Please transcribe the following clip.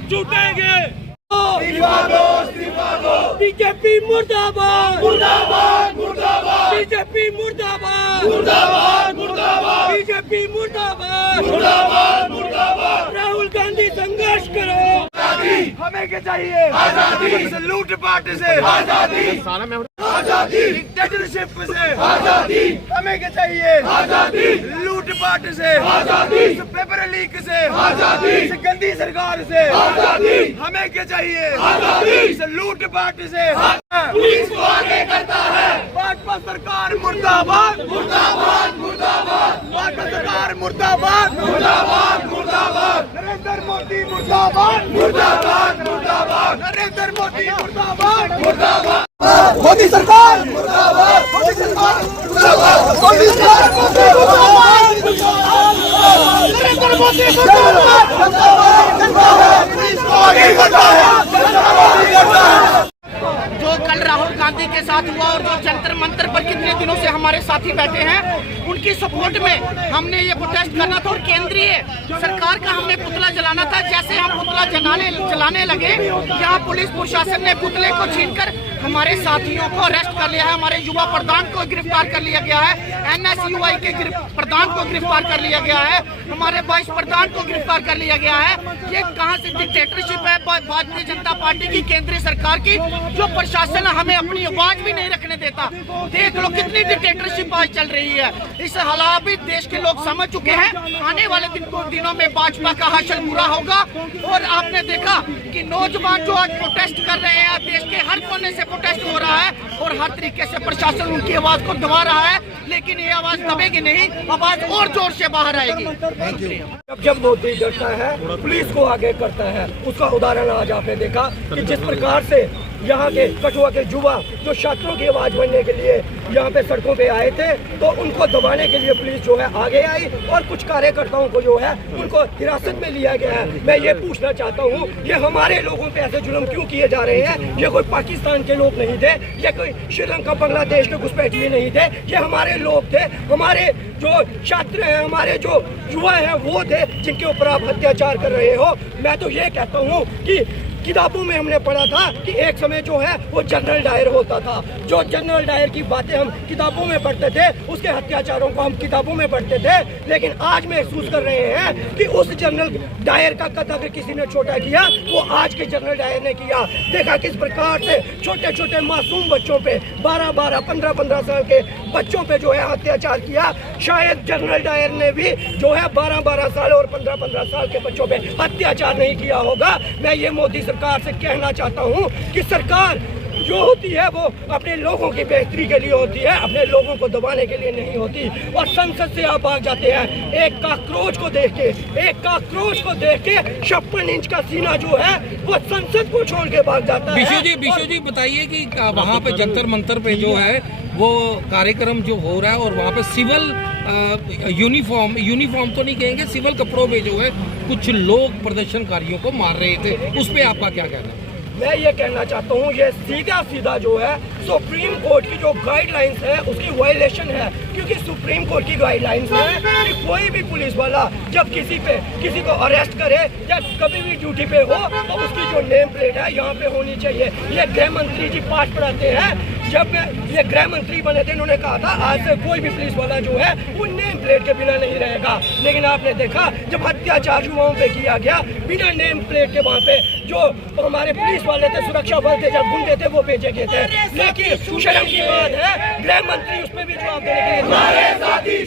छूटेंगे। BJP मुर्दाबाद मुर्दाबाद मुर्दाबाद बीजेपी मुर्दाबाद मुर्दाबाद मुर्दाबाद बीजेपी मुर्दाबाद मुर्दाबाद मुर्दाबाद। राहुल गांधी संघर्ष करो। आजादी हमें क्या चाहिए? आजादी। लूटपाट से आजादी। आजादी। डिक्टेटरशिप से आजादी। हमें क्या चाहिए? आजादी। लूटपाट से आजादी। इस पेपर लीक से आजादी। इस गंदी सरकार से आजादी। हमें क्या चाहिए? आजादी। इस लूटपाट से पुलिस को आगे करता है। भाजपा सरकार मुर्दाबाद मुर्दाबाद मुर्दाबाद भाजपा सरकार मुर्दाबाद मुर्दाबाद मुर्दाबाद नरेंद्र मोदी मुर्दाबाद मुर्दाबाद मुर्दाबाद नरेंद्र मोदी मुर्दाबाद मुर्दाबाद मोदी सरकार मुर्दाबाद मोदी सरकार मुर्दाबाद मोदी सरकार नरेंद्र मोदी मुर्दाबाद पुलिस को आगे करता है। जो कल राहुल गांधी के साथ हुआ और जो जंतर मंतर पर कितने दिनों से हमारे साथी बैठे हैं, उनकी सपोर्ट में हमने ये प्रोटेस्ट करना था और केंद्रीय सरकार का हमने पुतला जलाना था। जैसे हम पुतला जलाने लगे, यहाँ पुलिस प्रशासन ने पुतले को छीनकर हमारे साथियों को अरेस्ट कर लिया है। हमारे युवा प्रधान को गिरफ्तार कर लिया गया है, NSUI के प्रधान को गिरफ्तार कर लिया गया है, हमारे वाइस प्रधान को गिरफ्तार कर लिया गया है। ये कहाँ से डिक्टेटरशिप है भारतीय जनता पार्टी की, केंद्रीय सरकार की, जो प्रशासन हमें अपनी आवाज भी नहीं रखने देता। देख लो कितनी डिक्टेटरशिप आज चल रही है। इस हालात भी देश के लोग समझ चुके हैं। आने वाले दिनों में भाजपा का हासिल पूरा होगा। और आपने देखा कि नौजवान जो आज प्रोटेस्ट कर रहे हैं, देश के हर कोने से प्रोटेस्ट हो रहा है और हर तरीके से प्रशासन उनकी आवाज को दबा रहा है, लेकिन ये आवाज दबेगी नहीं, आवाज और जोर से बाहर आएगी। जब मोदी डरता है, पुलिस को आगे करता है। उसका उदाहरण आज आपने देखा कि जिस प्रकार से यहाँ के कठुआ के युवा जो छात्रों की आवाज बनने के लिए यहाँ पे सड़कों पे आए थे, तो उनको दबाने के लिए पुलिस जो है आगे आई और कुछ कार्यकर्ताओं को जो है उनको हिरासत में लिया गया है। मैं ये पूछना चाहता हूँ, ये हमारे लोगों पे ऐसे जुल्म क्यों किए जा रहे हैं? ये कोई पाकिस्तान के लोग नहीं थे, ये कोई श्रीलंका बांग्लादेश के घुसपैठिए नहीं थे, ये हमारे लोग थे। हमारे जो छात्र हैं, हमारे जो युवा हैं, वो थे जिनके ऊपर आप अत्याचार कर रहे हो। मैं तो ये कहता हूँ कि किताबों में हमने पढ़ा था कि एक समय जो है वो जनरल डायर होता था। जो जनरल डायर की बातें हम किताबों में पढ़ते थे, उसके अत्याचारों को हम किताबों में पढ़ते थे, लेकिन आज महसूस कर रहे हैं कि उस जनरल डायर का कद अगर किसी ने छोटा किया, वो आज के जनरल डायर ने किया। देखा किस प्रकार से छोटे छोटे मासूम बच्चों पे 12-12, 15-15 साल के बच्चों पे जो है अत्याचार किया। शायद जनरल डायर ने भी जो है 12-12 साल और 15-15 साल के बच्चों पे अत्याचार नहीं किया होगा। मैं ये मोदी सरकार से कहना चाहता हूँ कि सरकार जो होती है वो अपने लोगों की बेहतरी के लिए होती है, अपने लोगों को दबाने के लिए नहीं होती। और संसद से आप भाग जाते हैं एक काकरोच को देख के, 56 इंच का सीना जो है वो संसद को छोड़ के भाग जाता है। विशु जी बताइए कि वहाँ पे जंतर मंतर पे जो है वो कार्यक्रम जो हो रहा है और वहाँ पे सिविल यूनिफॉर्म तो नहीं कहेंगे, सिविल कपड़ों में जो है कुछ लोग प्रदर्शनकारियों को मार रहे थे, उस पे आपका क्या कहना है? मैं ये कहना चाहता हूँ, ये सीधा जो है सुप्रीम कोर्ट की जो गाइडलाइंस है उसकी वायलेशन है। क्योंकि सुप्रीम कोर्ट की गाइडलाइंस है कि कोई भी पुलिस वाला जब किसी को अरेस्ट करे या कभी भी ड्यूटी पे हो, तो उसकी जो नेम प्लेट है यहाँ पे होनी चाहिए। ये गृह मंत्री जी पाठ पढ़ाते हैं। जब ये गृह मंत्री बने थे, इन्होंने कहा था आज से कोई भी पुलिस वाला जो है वो नेम प्लेट के बिना नहीं रहेगा। लेकिन आपने देखा जब अत्याचार युवाओं पे किया गया बिना नेम प्लेट के, वहाँ पे जो हमारे पुलिस वाले थे, सुरक्षा बल थे, जब गुंडे थे, वो भेजे गए थे। लेकिन शर्म की बात है, गृह मंत्री उस पर भी जवाब देने के लिए